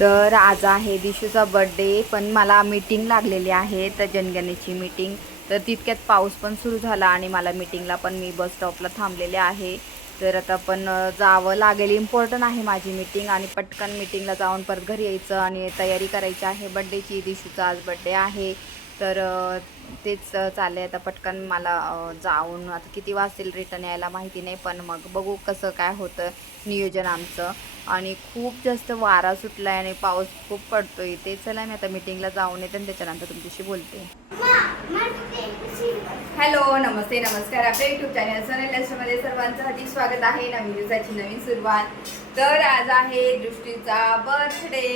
तर आज आहे दिशूचा बर्थडे, पण मला मीटिंग लागलेली आहे तर जनगणनेची मीटिंग. तर तितक्यात पाऊस पण सुरू झाला आणि मला मीटिंगला पण मी बस स्टॉपला थांबलेले आहे. तर आता पण जावं लागेल, इम्पॉर्टंट आहे माझी मीटिंग आणि पटकन मीटिंगला जाऊन परत घरी यायचं आणि तयारी करायची आहे बड्डेची. दिशूचा आज बड्डे आहे तर तेच चाललं आहे आता पटकन मला जाऊन. आता किती वाजतील रिटर्न यायला माहिती नाही, पण मग बघू कसं काय होतं नियोजन आमचं. आणि खूप जास्त वारा सुटला आहे आणि पाऊस खूप पडतो इथे. चला मी आता मीटिंगला जाऊन येते आणि त्याच्यानंतर तुमच्याशी बोलते. हॅलो, नमस्ते, नमस्कार. आपल्या यूट्यूब चॅनल सोनल लक्ष्मीमध्ये सर्वांचं हार्दिक स्वागत आहे. नवीन दिवसाची नवीन सुरुवात. तर आज आहे दृष्टीचा बर्थडे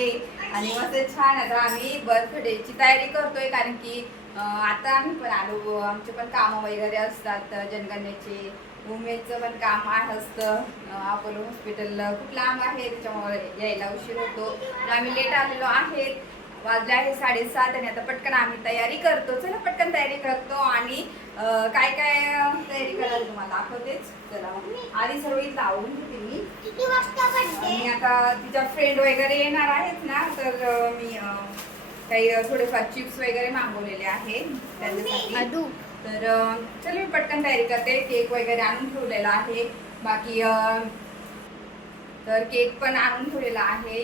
आणि मस्त छान आता आम्ही बर्थडेची तयारी करतोय, कारण की आता आम्ही पण आलो, आमचे पण कामं वगैरे असतात जनगणनेचे. उमेदचं पण काम आहे असतं. अपोलो हॉस्पिटल खूप लांब आहे, त्याच्यामुळे यायला उशीर होतो. आम्ही लेट आलेलो आहेत. वाजले आहे 7:30 आणि आता पटकन आम्ही तयारी करतो. चला पटकन तयारी करतो आणि काय काय तयारी करायला तुम्हाला दाखवतेच. चला आधी सर्व इथं आवडून घेते मी. आणि आता तिच्या फ्रेंड वगैरे येणार आहेत ना, तर मी काही थोडेफार चिप्स वगैरे मागवलेले आहे त्यांच्यासाठी. तर चल मी पटकन तयारी करते. केक वगैरे आणून ठेवलेला आहे. बाकी तर केक पण आणून ठेवलेला आहे,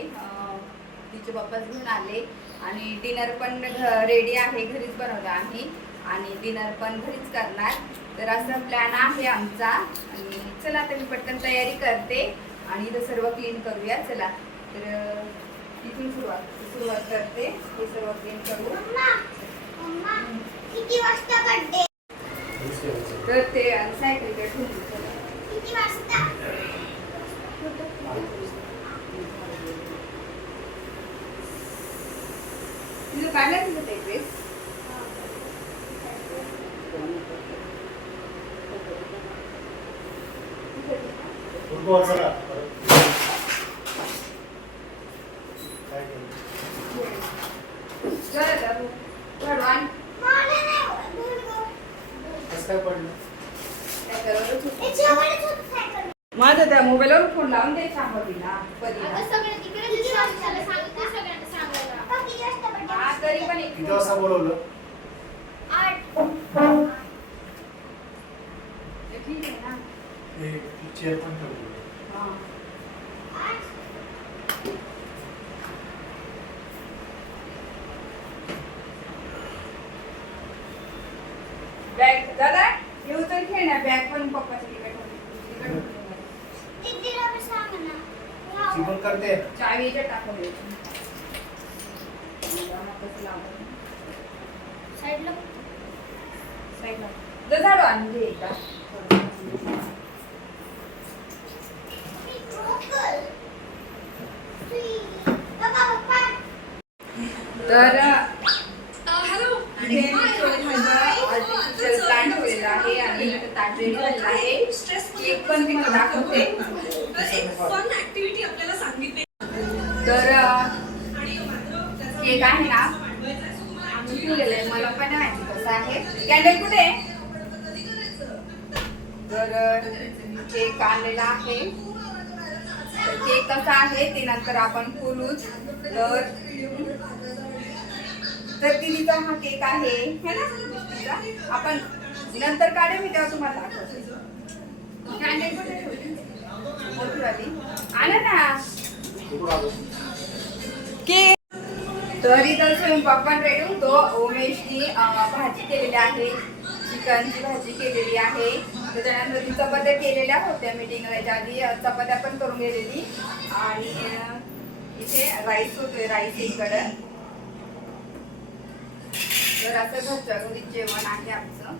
तिचे पप्पाच घेऊन आले. आणि डिनर पण रेडी आहे, घरीच बनवलं आम्ही आणि डिनर पण घरीच करणार. तर असं प्लॅन आहे आमचा. आणि चला आता मी पटकन तयारी करते आणि इथं सर्व क्लीन करूया. चला तर इथून सुरुवात करते. हे सर्व क्लीन करू. किती वाजता बर्थडे? तर ते सायकलकडे ठेवून किती वाजता? तुझं काढलं तुझं ते ड्रेस. माझा त्या मोबाईलवर फोन लावून दे, सांगा तिला. तरी पण किती वाजता बोलवलं? ठीक आहे ना. चेअर पण ठेवली. बॅग दादा हे उचल, खेळ ना. बॅग पण पप्पाच्या तिकडे ती पण करते. चावी याच्यात टाकून साईडला झाडू आणून दे एकदा. तर इथे प्लॅन ठेवलेला आहे आणि ताट रेडी झालेला आहे. केक पण मी दाखवते. तर केक आहे ना आम्ही ठेवलेला आहे, मला पण माहिती कसं आहे. कॅन्डल कुठे आहे? तर केक आणलेला आहे. तर केक कसा आहे ते नंतर आपण खोलूच. तर तिचा हा केक आहे है ना, आपण नंतर काढू. मी तेव्हा तुम्हाला दाखवते. कॅन्डल कुठे ठेवली? मोठी वाली आणा ना केक. तर इथं स्वयंपाक पण रेडी होतो. उमेशनी भाजी केलेली आहे, चिकनची भाजी केलेली आहे. त्याच्यानंतर ती चपात्या केलेल्या होत्या मीटिंगला यायच्या आधी, चपात्या पण करून गेलेली. आणि इथे राईस होतोय, राईस इकडं. तर असं घरच्या घरी जेवण आहे आमचं.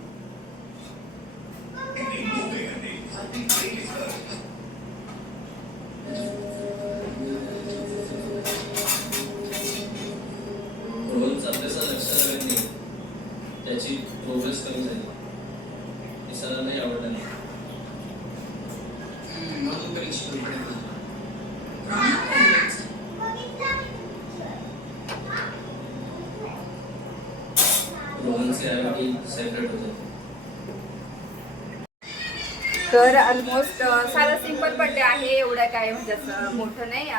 रोहनचा अभ्यासात लक्ष लागत नाही, त्याची प्रोग्रेस कमी झाली. हे सरांनाही आवडलं नाही. रोहनचे आई-वडील सेपरेट होते. तर ऑलमोस्ट साधा सिंपल बर्थडे आहे, एवढं काय म्हणजे असं मोठं नाही,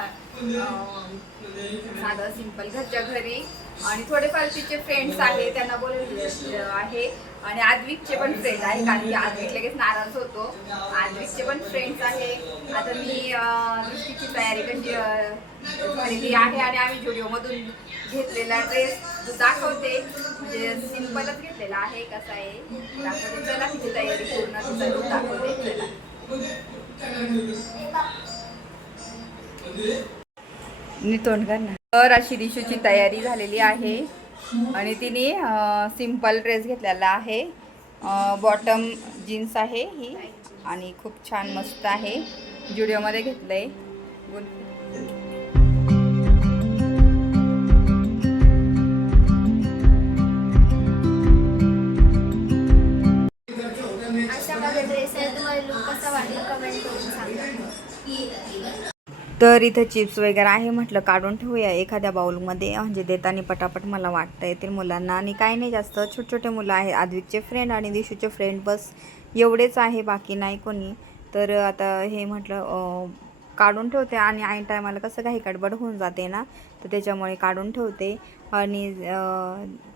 साधं सिंपल घरच्या घरी. आणि थोडेफार तिचे फ्रेंड्स आहे त्यांना बोलवलेलं आहे आणि आद्विकचे पण फ्रेंड आहे, कारण की आद्विक लगेच नाराज होतो. आद्विकचे पण फ्रेंड्स आहे. आता मी दृष्टीची तयारी कशी झालेली आहे आणि आम्ही व्हिडिओमधून घेतलेला ड्रेस दाखवते, म्हणजे सिंपलच घेतलेला आहे. कसा आहे दाखवते, चला तिची तयारी पूर्ण तिचा लूक दाखवते. तोंड कर ना. तर अशी दिशूची तयारी झालेली आहे आणि तिने सिंपल ड्रेस घेतलेला आहे. बॉटम जीन्स आहे ही आणि खूप छान मस्त आहे. जुडिओमध्ये घेतलंय. अशा माझा ड्रेस आहे, तुम्हाला लुक कसा वाटला कमेंट करून सांगा. तर इथं चिप्स वगैरे आहे, म्हटलं काढून ठेवूया एखाद्या बाउलमध्ये, म्हणजे देताना पटापट मला वाटतं येतील मुलांना. आणि काही नाही जास्त, छोटे छोटे मुलं आहे, आद्विकचे फ्रेंड आणि दिशूचे फ्रेंड, बस एवढेच आहे, बाकी नाही कोणी. तर आता हे म्हटलं काढून ठेवते आणि ऐन टायमाला कसं काही गडबड होऊन जाते ना, तर त्याच्यामुळे काढून ठेवते. आणि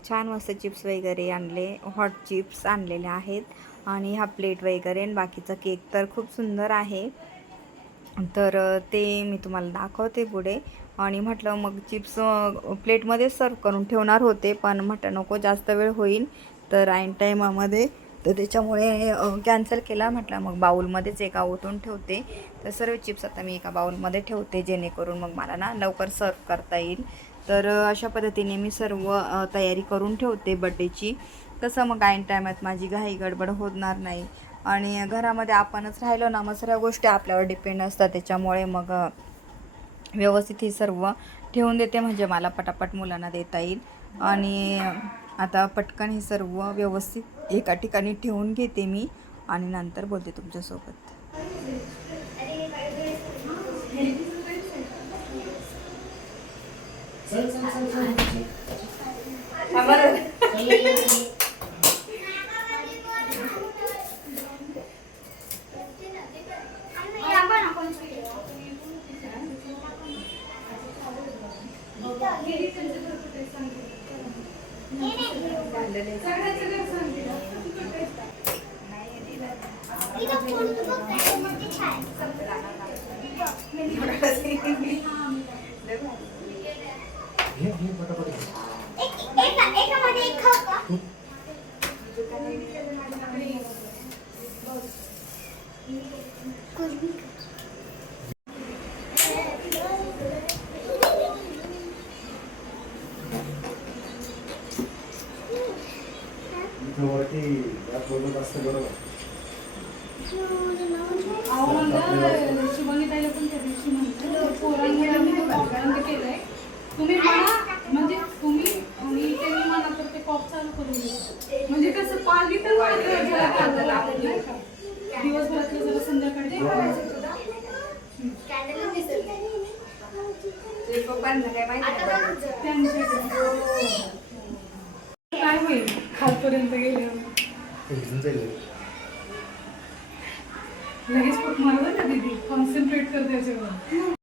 छान मस्त चिप्स वगैरे आणले, हॉट चिप्स आणलेले आहेत आणि हा प्लेट वगैरे आणि बाकीचा केक तर खूप सुंदर आहे. तर ते मी तुम्हाला दाखवते पुढे. आणि म्हटलं मग चिप्स प्लेटमध्ये सर्व करून ठेवणार होते, पण म्हटलं नको जास्त वेळ होईल तर ऐन टायमामध्ये, तर त्याच्यामुळे कॅन्सल केला. म्हटलं मग बाऊलमध्येच एका ओतून ठेवते. तर सर्व चिप्स आता मी एका बाऊलमध्ये ठेवते, जेणेकरून मग मला ना लवकर सर्व करता येईल. तर अशा पद्धतीने मी सर्व तयारी करून ठेवते बड्डेची. कसं मग ऐन टायमात माझी घाई गडबड होणार नाही. आणि घरामध्ये आपणच राहिलो ना, मग सर्व गोष्टी आपल्यावर डिपेंड असतात, त्याच्यामुळे मग व्यवस्थित ही सर्व ठेवून देते, म्हणजे मला पटापट मुलांना देता येईल. आणि आता पटकन हे सर्व व्यवस्थित एका ठिकाणी ठेवून घेते मी आणि नंतर बोलते तुमच्यासोबत. वरती यात बोलत असतं बरोबर. शुभांगी ताईला पण त्या दिवशी म्हणतो पोरांना मी तो केलंय, तुम्ही म्हणा, म्हणजे तुम्ही आणि त्यांनी म्हणा तर ते पॉप चालू करून देऊ, म्हणजे कसं 5 लिटर दिवसभरातलं जरा संध्याकाळी काय होईल खालपर्यंत गेल्यावर लगेच खूप मारलं ना दीदी, कॉन्सन्ट्रेट कर त्याच्यावर.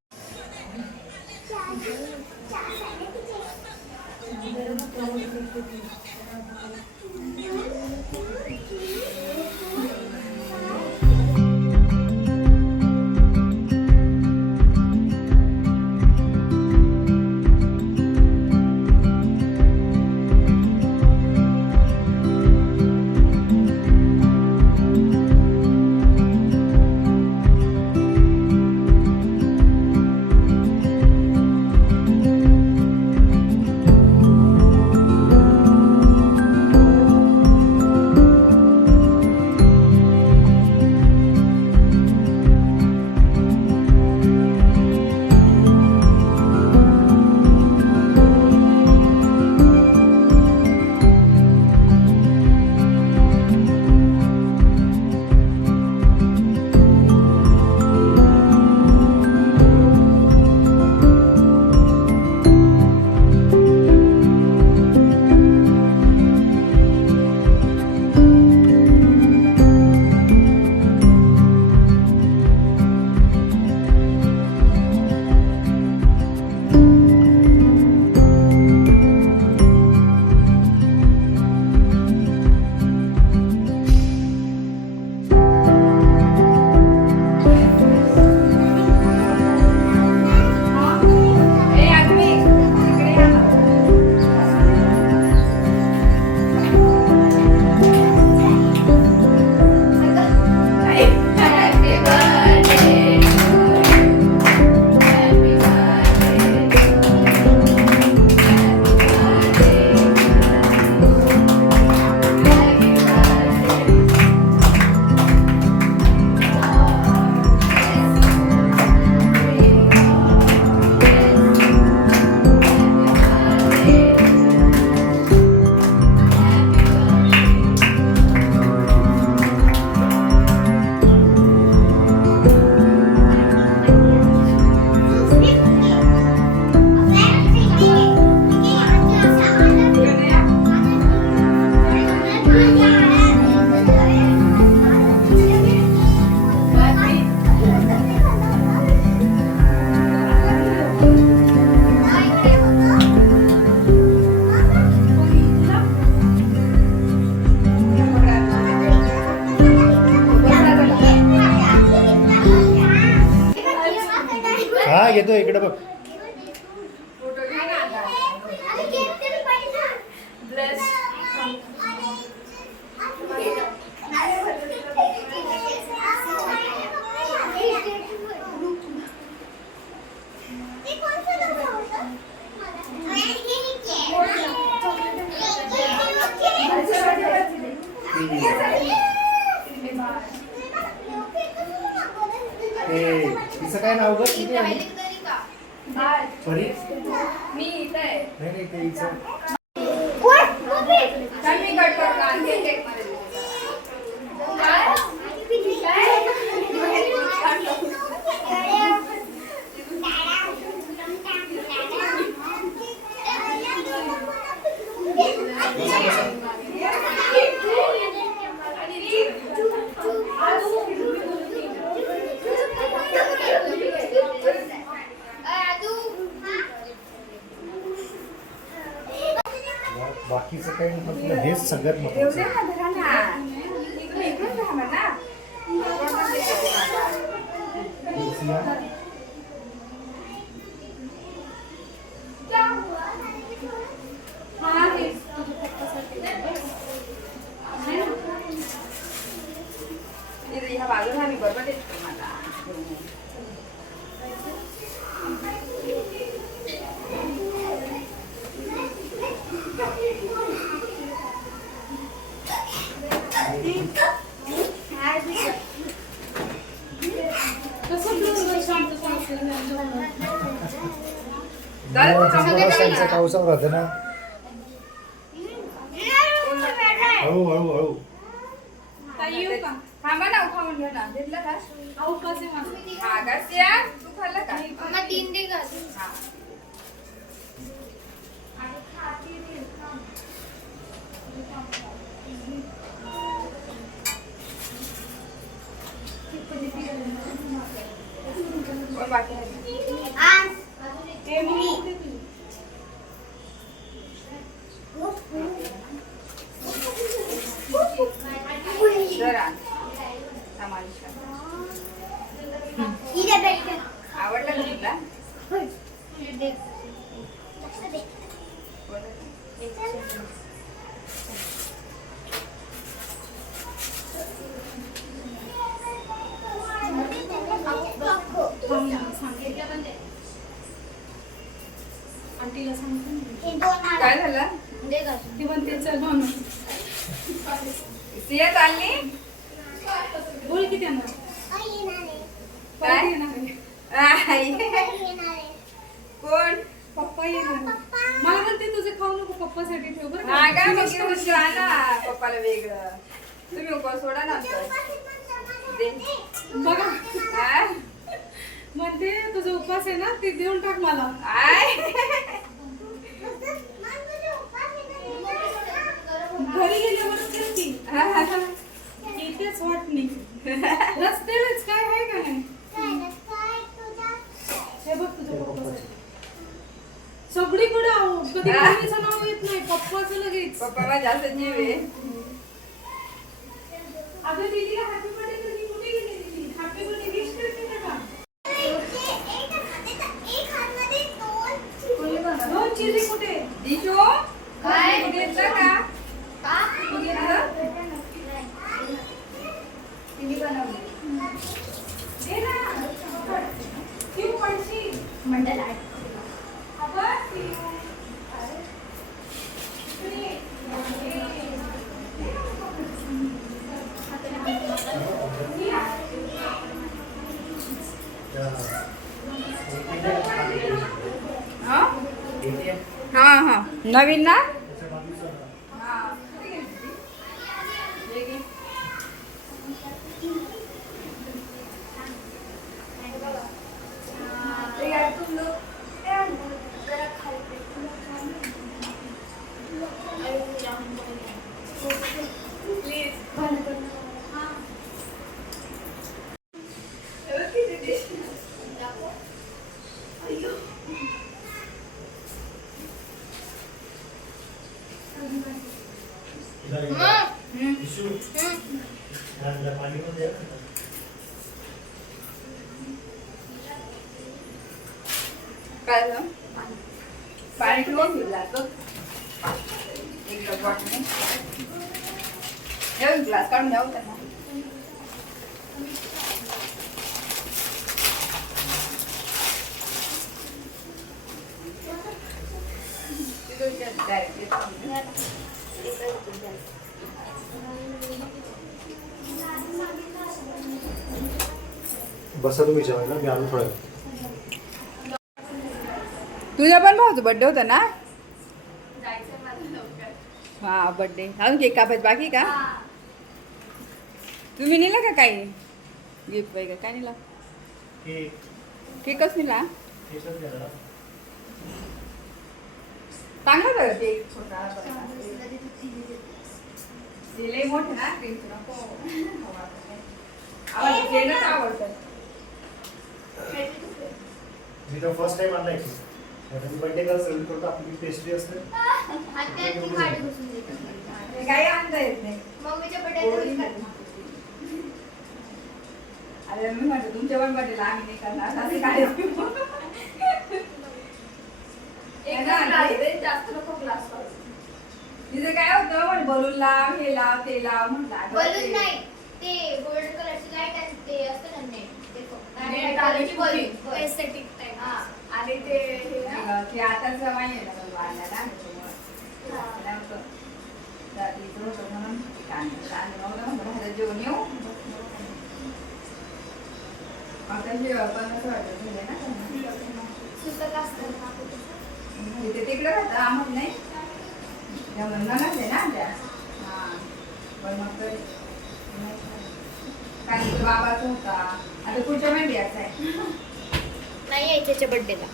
घेतो इकडे बघ. फोटो घ्या ना आता. ड्रेस तिचं काय नाव ग? किती आहे? परी? मी इथं आहे. नाही नाही ते हिचं. काय मी कट करतो आणि हे check मध्ये देतो. बाकीचं काही म्हटलं हेच सगळ्यात येऊ महत्वाचं दे आहे. ना, धरा ना. इकडून राहा ना. हा हेच तुझ्या पप्पासाठी. इथे ह्या बाजूला आम्ही बरोबर देतो मला. कसं तुला शांत सांगते त्यांचं पावसावर राहतं ना. हळू हळू हळू. ताई येऊ का? थांबा ना, खाऊन घ्या ना. घेतलं का? अवकाश आहे माझा. हा का सिया? तू खाल्लं का? हा. कोण बाकी आहे? हे मी इथे तुझी. जरा. समालिश कर. आवडलं का तुला? थांब ना, सांगते. आंटीला सांगते ना. काय झालं? ती म्हणते चल म्हणून. सिया चालली? बोल की त्यांना. काय? येणार आहे. आई. कोण? पप्पा येणार आहे. मला म्हणते तुझे खाऊ नको पप्पासाठी ठेव बरं हा का? का? मग घेऊन जा ना पप्पाला वेगळं. तुम्ही उपवास सोडा ना आमचं. दे. बघा हा? म्हणते तुझा उपवास आहे ना ते देऊन टाक मला. आय. घरी गेल्यावरच करती. इथेच वाटणी रस्त्यावरच काय आहे का नाही. हे बघ तुझ्या पप्पासाठी सगळीकडे आहो. कधी मम्मीचं नाव येत नाही पप्पाचं लगेच. पप्पा माझ्या असं जीव आहे. अगं दीदीला हॅपी बर्थडे कधी कुठे गेली दीदी? हॅपी बर्थडे विश करते का? दोन चिरी कुठे? दिशू काय? तू घेतलं का? तू घेतलं? तिने बनवली. दे ना. ठेव पडशी. मंडल आहे. अगं ठेव. हा? हा हा नवीन ना? हा. हे घे. काय झालं? पाणी ठेवून घेतला तो एक बॉटल ग्लास काढून द्यावं त्यांना. बसा तुम्ही जेवायला, मी आलो थोड्या वेळात. तुझा पण भाऊचा बर्थडे होता ना? हा बर्थडे. अजून केक कापायचं बाकी का? तुम्ही नेला का काही गिफ्ट वगैरे काय नेला? केकच नेला. चांगला होता केक छोटा. लय मोठं ना केक नको. आवाज केकच आवडतं. मी तर फर्स्ट टाइम आणलाय की बर्थडे का सेलिब्रेट करतो. आपली पेस्ट्री असते. काही आणता येत नाही. मम्मीच्या बर्थडे अरे मी म्हटलं तुमच्या पण बर्थडेला आम्ही नाही करणार असे काय जास्त नको ग्लास तिथे काय होतं म्हणे बलून लाव हे लाव ते लाव म्हटलं बलून नाही ते गोल्ड कलरची लाईट आणि ते असतं ना नेट आणि बलून एस्थेटिक टाइप. हा आणि ते हे ना की आता सवय आहे ना बलून आणला ना रात्रीचं होतं म्हणून बाहेर जेवण येऊ आता हे पण असं वाटत झालं ना सुतक असतं ते तिकडे राहतं आम्हाला नाही त्या म्हणले ना त्या हां पण मग काय बाबाचा होता आता पुढच्या महिन्यात यायचा आहे नाही यायचं त्याच्या बर्थडेला.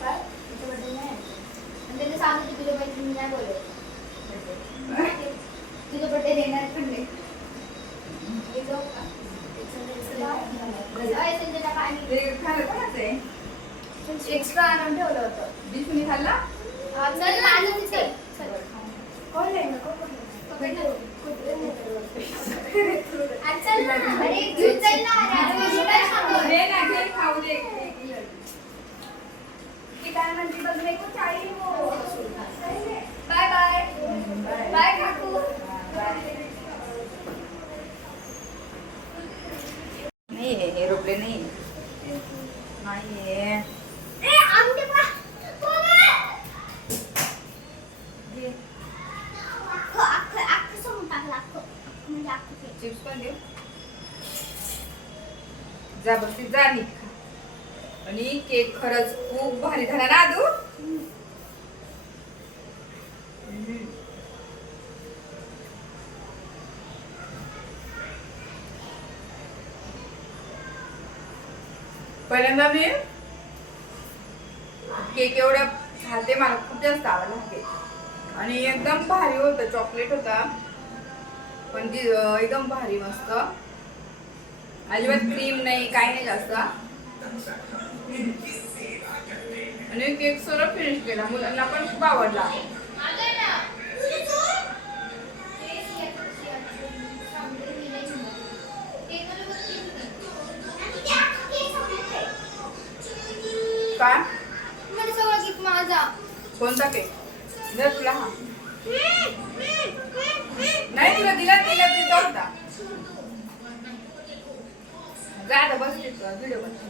काय त्याच्या बर्थडे नाही आणि त्याला सांगते तुझ्या मैत्रिणी नाही बोलत तुझा बर्थडे देणार पण नाही. ते खाल्लं कोणाचं आहे एक्स्ट्रा आणून ठेवलं होतं. बिस्कुनी खाल्ला चल माझं तिथे कोण नाही नको चल ना अरे घेऊन चल ना दे ना घे खाऊ दे काय म्हणते बघ मी कुठे आई हो बाय बाय बाय काकू. नाही एरोप्लेन नाही नाहीये चिप्स पण देऊ जबरदस्ती झाली आणि केक खरंच खूप भारी झाला ना आदू. पहिल्यांदा मी केक एवढा खाते मला खूप जास्त आवडला केक आणि एकदम भारी होता चॉकलेट होता पण एकदम भारी मस्त अजिबात क्रीम नाही काही नाही जास्त आणि केक सरळ फिनिश केला मुलांना पण खूप आवडला. काय म्हणजे सगळं गिफ्ट माझा. कोणता केक दे तुला हा नाही तुला दिला तिचा होता जा आता बस व्हिडिओ बस.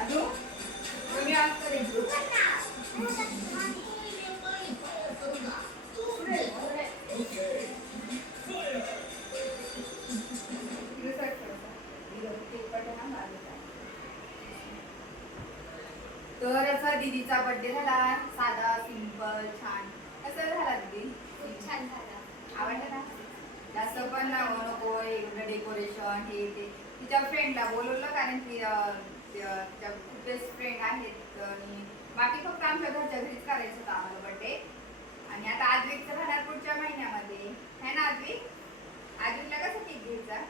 अजून तुम्ही आज करेल तर असा दीदीचा बर्थडे झाला साधा सिंपल छान. कसं झाला दीदी? खूप छान झाला. आवडलं ना? जास्त पण नको एवढं डेकोरेशन हे ते. तिच्या फ्रेंडला बोलवलं कारण की तिच्या खूप बेस्ट फ्रेंड आहेत आणि बाकी फक्त आमच्या घरच्या घरीच करायचं होतं आम्हाला बर्थडे. आणि आता आद्विकचं राहणार पुढच्या महिन्यामध्ये है ना आद्विक? आद्विकला कसा केक घ्यायचा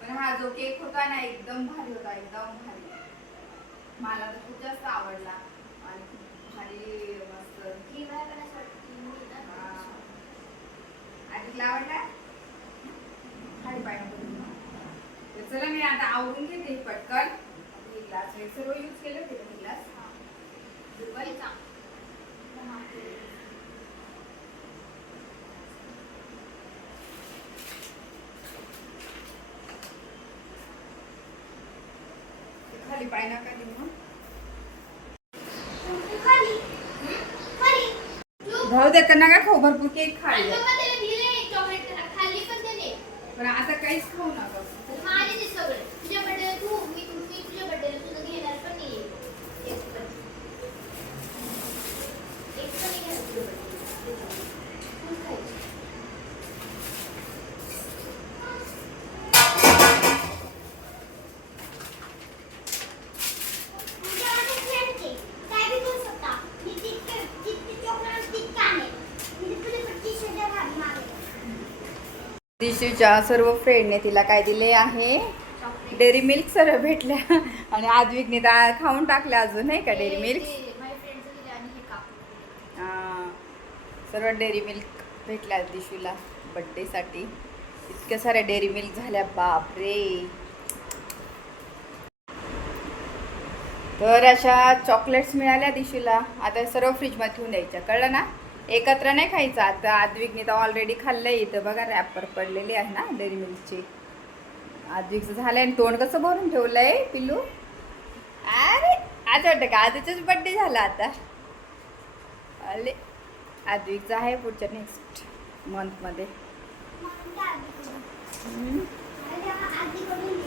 पण हा जो केक होता ना एकदम भारी होता एकदम भारी. मला तर खूप जास्त आवडला आणि खूप भारी मस्त क्रीम आहे पण असं वाटतं आधीला आवडला खाली पाहिजे. चला मी आता आवरून घेते पटकन. हे ग्लास हे सर्व यूज केले होते का ग्लास? दुपारीचा. खाली पाय नका देऊ हं. खाली. खाली. भाऊ दे का नका खाऊ, भरपूर केक आणि खाल्ले मम्मा त्याला दिले चॉकलेट त्याला खाल्ली पण त्याने. पण आता काहीच खाऊ नका. माझे ते सगळे तुझ्या बर्थडेला तू मी तुझ्या बर्थडेला तुझं घेणार पण नाही एक पण नाही घेणार तुझ्या birthday. तू खायचं. दिशूच्या सर्व फ्रेंडने तिला काय दिले आहे? डेअरी मिल्क सर्व भेटल्या आणि आद्विकने खाऊन टाकल्या अजून नाही का डेअरी मिल्क. माझ्या फ्रेंडचं दिले आणि हे कापून. सर्व डेअरी मिल्क भेटल्या दिशूला बड्डेसाठी. इतक्या साऱ्या डेअरी मिल्क झाल्या, बापरे. तर अशा चॉकलेट्स मिळाल्या दिशूला. आता सर्व फ्रीजमध्ये ठेवून द्यायच्या, कळलं ना? एकत्र नाही खायचं. आता आद्विकने तर ऑलरेडी खाल्लंय. इथं बघा रॅपर पडलेले आहे ना डेअरी मिल्कचे. आद्विकचं झालंय आणि तोंड कसं भरून ठेवलंय पिल्लू. अरे आज वाटतं का आधीचाच बड्डे झाला आता. अरे आद्विकचा आहे पुढच्या नेक्स्ट मंथमध्ये. आधी करून